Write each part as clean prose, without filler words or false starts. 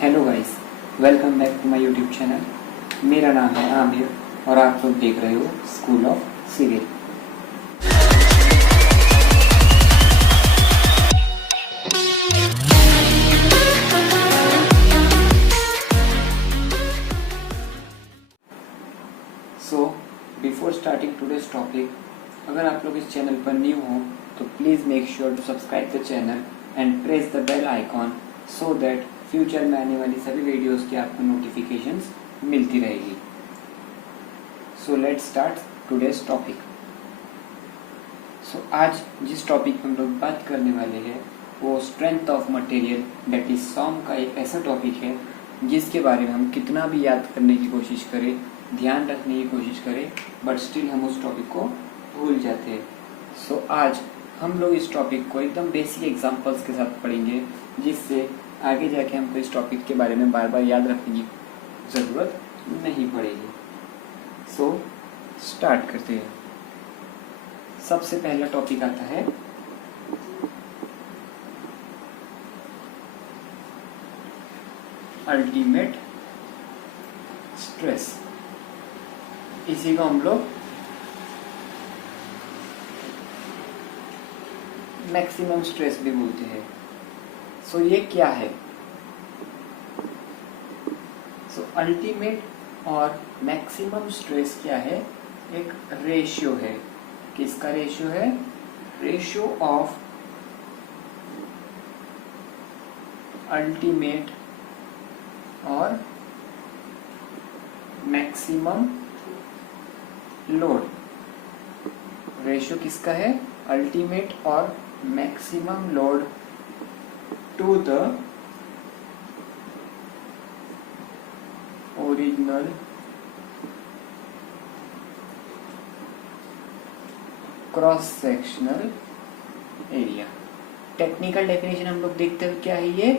Hello guys, welcome back to my YouTube channel. मेरा नाम है आमिर और आप लोग देख रहे हो school of civil. So before starting today's topic, अगर आप लोग इस चैनल पर न्यू हो तो please make sure to subscribe the channel and press the bell icon so that future में आने वाली सभी वीडियोस की आपको नोटिफिकेशंस मिलती रहेगी। So let's start today's topic. So आज जिस टॉपिक पर हम लोग बात करने वाले हैं वो strength of material that is SOM का एक ऐसा टॉपिक है जिसके बारे में हम कितना भी याद करने की कोशिश करें, ध्यान रखने की कोशिश करें, बट स्टिल हम उस टॉपिक को भूल जाते हैं। सो आज हम लोग इस टॉपिक को एकदम बेसिक एग्जांपल्स के साथ पढ़ेंगे जिससे आगे जाके हमको इस टॉपिक के बारे में बार बार याद रखने की ज़रूरत नहीं पड़ेगी। सो स्टार्ट करते हैं। सबसे पहला टॉपिक आता है अल्टीमेट स्ट्रेस। इसी को हम लोग मैक्सिमम स्ट्रेस भी बोलते हैं। सो ये क्या है? सो अल्टीमेट और मैक्सिमम स्ट्रेस क्या है? एक रेशियो है। किसका रेशियो है? रेशियो ऑफ अल्टीमेट और मैक्सिमम लोड। रेशियो किसका है? अल्टीमेट और maximum load to the original cross sectional area. Technical definition हम लोग देखते हैं क्या है ये।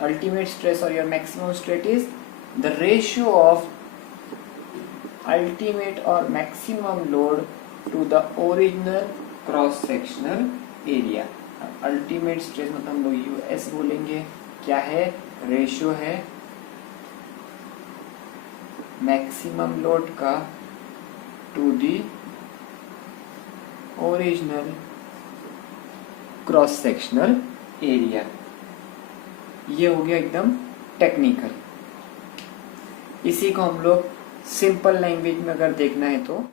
अल्टीमेट स्ट्रेस और your maximum stress is the ratio of ultimate और maximum load to the original cross sectional area. Ultimate stress मतलब हम लोग यूएस बोलेंगे, क्या है? रेशियो है मैक्सिमम लोड का to the original cross sectional area. ये हो गया एकदम टेक्निकल। इसी को हम लोग सिंपल लैंग्वेज में अगर देखना है तो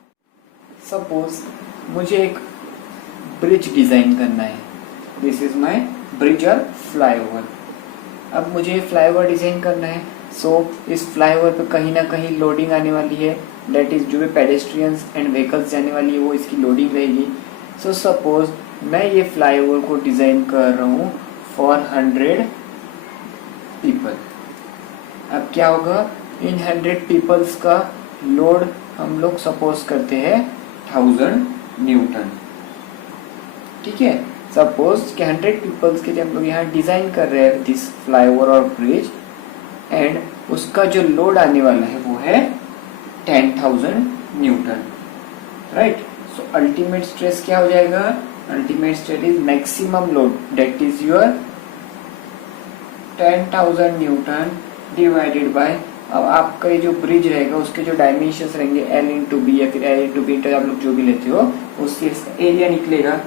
सपोज मुझे एक ब्रिज डिजाइन करना है। दिस इज माई ब्रिज और फ्लाईओवर। अब मुझे फ्लाईओवर डिजाइन करना है। सो इस फ्लाईओवर पे कहीं ना कहीं लोडिंग आने वाली है, दैट इज जो भी पेडेस्ट्रियंस एंड व्हीकल्स जाने वाली है वो इसकी लोडिंग रहेगी। सो सपोज मैं ये फ्लाईओवर को डिजाइन कर रहा हूँ फॉर 100 पीपल। अब क्या होगा? इन 100 पीपल्स का लोड हम लोग सपोज करते हैं 1000 न्यूटन। ठीक है, सपोज कि 100 पीपल्स के लिए हम लोग यहाँ डिजाइन कर रहे हैं दिस फ्लाईओवर और ब्रिज, एंड उसका जो लोड आने वाला है वो है 10,000 न्यूटन। राइट। सो अल्टीमेट स्ट्रेस क्या हो जाएगा? Ultimate stress is maximum load that is your 10,000 Newton divided by, अब आपका ये जो ब्रिज रहेगा उसके जो डायमेंशंस रहेंगे L इंटू बी या फिर L इंटू बी, आप लोग जो भी लेते हो उससे इसका एरिया निकलेगा।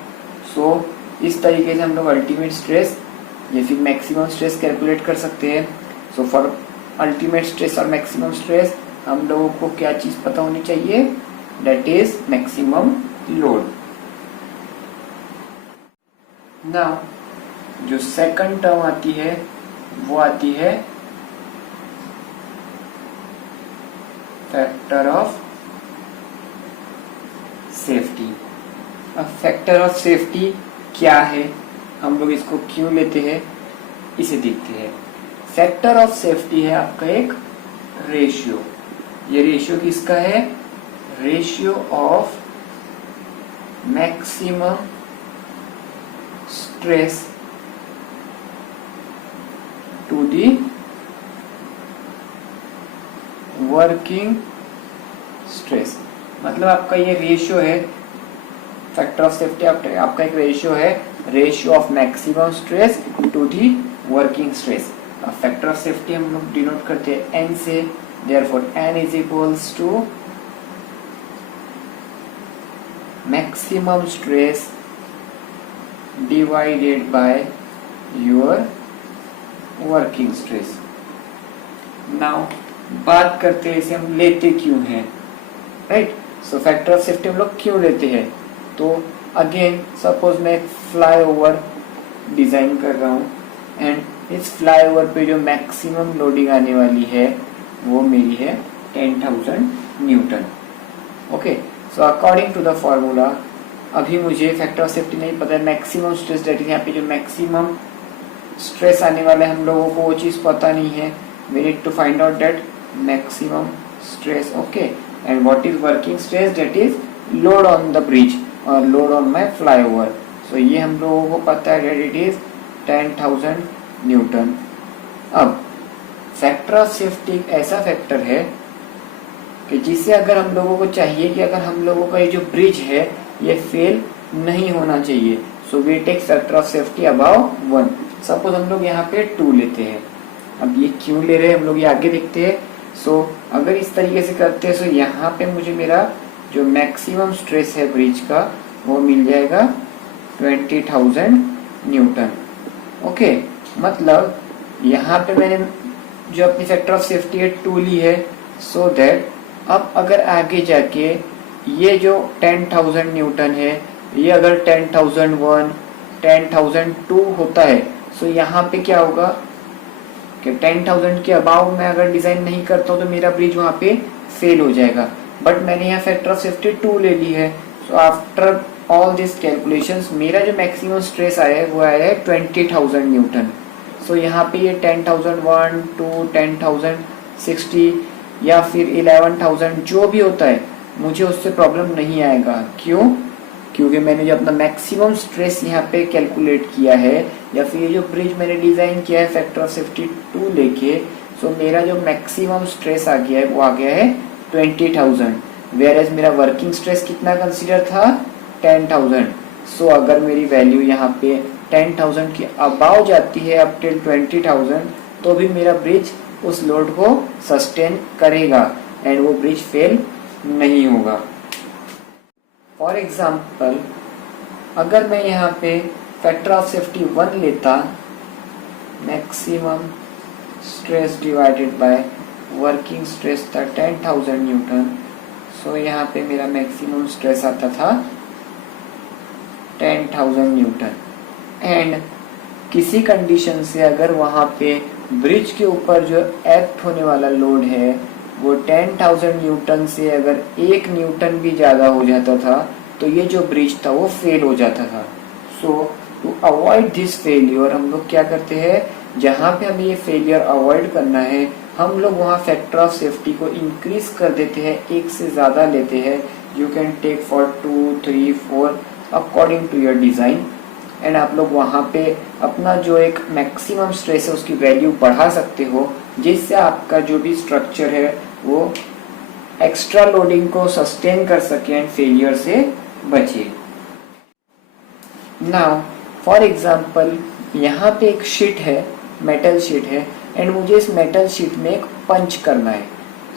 सो इस तरीके से हम लोग अल्टीमेट स्ट्रेस या फिर मैक्सिमम स्ट्रेस कैलकुलेट कर सकते हैं। सो फॉर अल्टीमेट स्ट्रेस और मैक्सिमम स्ट्रेस हम लोगों को क्या चीज पता होनी चाहिए? That is maximum load. Now जो सेकंड टर्म आती है वो आती है फैक्टर ऑफ सेफ्टी। अब फैक्टर ऑफ सेफ्टी क्या है, हम लोग इसको क्यों लेते हैं, इसे देखते हैं। फैक्टर ऑफ सेफ्टी है आपका एक रेशियो। ये रेशियो किसका है? Ratio of maximum stress to the working stress. मतलब आपका ये रेशियो है, फैक्टर ऑफ सेफ्टी आपका एक रेशियो है, ratio of maximum stress to the working stress. अब फैक्टर ऑफ सेफ्टी हम लोग डिनोट करते हैं n से, therefore n is equals to maximum stress divided by your working stress. Now बात करते हैं इसे हम लेते क्यों हैं, right. So factor of safety हम लोग क्यों लेते हैं, तो अगेन सपोज मैं फ्लाईओवर डिजाइन कर रहा हूँ एंड इस फ्लाईओवर पे जो मैक्सिमम लोडिंग आने वाली है वो मेरी है 10,000 newton. Okay, so according to the formula, अभी मुझे फैक्टर ऑफ सेफ्टी नहीं पता है, मैक्सिमम स्ट्रेस दैट इज यहाँ पे जो मैक्सिमम स्ट्रेस आने वाला है हम लोगों को वो चीज पता नहीं है। We need to find out that maximum stress, okay, and what is working stress, that is load on the bridge और load on my flyover. So ये हम लोगों को पता है दैट इट इज 10,000 न्यूटन। अब फैक्टर ऑफ सेफ्टी एक ऐसा फैक्टर है कि जिसे अगर हम लोगों को चाहिए कि अगर हम लोगों का ये जो ब्रिज है ये फेल नहीं होना चाहिए, so we take factor of safety above 1। Suppose हम लोग यहाँ पे 2 लेते हैं। अब ये क्यों ले रहे हैं हम लोग ये आगे देखते हैं। सो अगर इस तरीके से करते हैं सो यहाँ पे मुझे मेरा जो मैक्सिमम स्ट्रेस है ब्रिज का वो मिल जाएगा 20,000 न्यूटन। ओके, मतलब यहाँ पे मैंने जो अपनी फैक्टर ऑफ सेफ्टी है 2 ली है, सो दैट अब अगर आगे जाके ये जो 10,000 न्यूटन है ये अगर 10,001 10,002 होता है, सो यहाँ पे क्या होगा कि 10,000 के अबाव में अगर डिजाइन नहीं करता हूँ तो मेरा ब्रिज वहां पे फेल हो जाएगा। बट मैंने यहाँ फैक्टर ऑफ सेफ्टी 2 ले ली है, so after all this calculations मेरा जो मैक्सिमम स्ट्रेस आया है वो आया है 20,000 न्यूटन। सो यहाँ पे ये 10,001 2 10,060 या फिर 11,000 जो भी होता है मुझे उससे प्रॉब्लम नहीं आएगा। क्यों? क्योंकि मैंने जो अपना मैक्सिमम स्ट्रेस यहाँ पे कैलकुलेट किया है या फिर ये जो ब्रिज मैंने डिजाइन किया है फैक्टर ऑफ सेफ्टी 2 लेके, सो मेरा जो मैक्सिमम स्ट्रेस आ गया है वो आ गया है 20,000, वेयर एज मेरा वर्किंग स्ट्रेस कितना कंसीडर था 10,000। सो अगर मेरी वैल्यू यहाँ पे 10,000 के अबाव जाती है अप टिल 20,000 तो भी मेरा ब्रिज उस लोड को सस्टेन करेगा एंड वो ब्रिज फेल नहीं होगा। फॉर एग्जाम्पल अगर मैं यहाँ पे फैक्टर ऑफ सेफ्टी 1 लेता, maximum stress divided by working stress था 10,000 न्यूटन, सो यहाँ पे मेरा मैक्सिमम स्ट्रेस आता था 10,000 न्यूटन। एंड किसी कंडीशन से अगर वहाँ पे ब्रिज के ऊपर जो एक्ट होने वाला लोड है वो 10,000 न्यूटन से अगर 1 न्यूटन भी ज्यादा हो जाता था तो ये जो ब्रिज था वो फेल हो जाता था। सो टू अवॉइड दिस फेलियर हम लोग क्या करते हैं, जहाँ पे हमें ये फेलियर अवॉइड करना है हम लोग वहाँ फैक्टर ऑफ सेफ्टी को इंक्रीज कर देते हैं, 1 से ज्यादा लेते हैं। You can take for 2 3 4 according to your design एंड आप लोग वहाँ पे अपना जो एक मैक्सिमम स्ट्रेस है उसकी वैल्यू बढ़ा सकते हो, जिससे आपका जो भी स्ट्रक्चर है वो एक्स्ट्रा लोडिंग को सस्टेन कर सके एंड फेलियर से बचे। नाउ फॉर एग्जाम्पल यहाँ पे एक शीट है, मेटल शीट है एंड मुझे इस मेटल शीट में एक पंच करना है।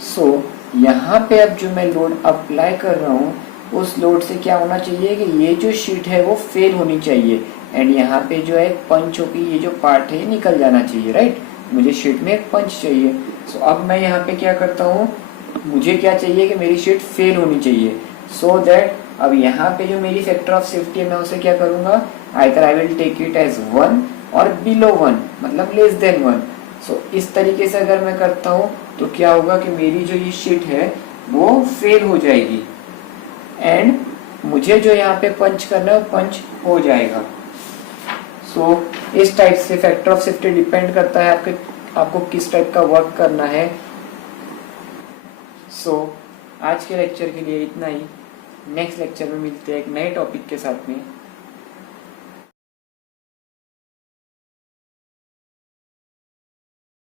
सो यहाँ पे अब जो मैं लोड अप्लाई कर रहा हूँ उस लोड से क्या होना चाहिए कि ये जो शीट है वो फेल होनी चाहिए एंड यहाँ पे जो है पंच होगी, ये जो पार्ट है ये निकल जाना चाहिए, राइट। मुझे शीट में एक पंच चाहिए। सो अब मैं यहाँ पे क्या करता हूँ, मुझे क्या चाहिए कि मेरी शीट फेल होनी चाहिए, सो दैट अब यहाँ पे जो मेरी फैक्टर ऑफ सेफ्टी है मैं उसे क्या करूंगा, either I will take it as 1 और बिलो 1 मतलब लेस देन 1। सो इस तरीके से अगर मैं करता हूँ तो क्या होगा कि मेरी जो ये शीट है वो फेल हो जाएगी एंड मुझे जो यहाँ पे पंच करना है वो पंच हो जाएगा। सो इस टाइप से फैक्टर ऑफ सेफ्टी डिपेंड करता है आपको किस टाइप का वर्क करना है। सो आज के लेक्चर के लिए इतना ही। नेक्स्ट लेक्चर में मिलते हैं एक नए टॉपिक के साथ में।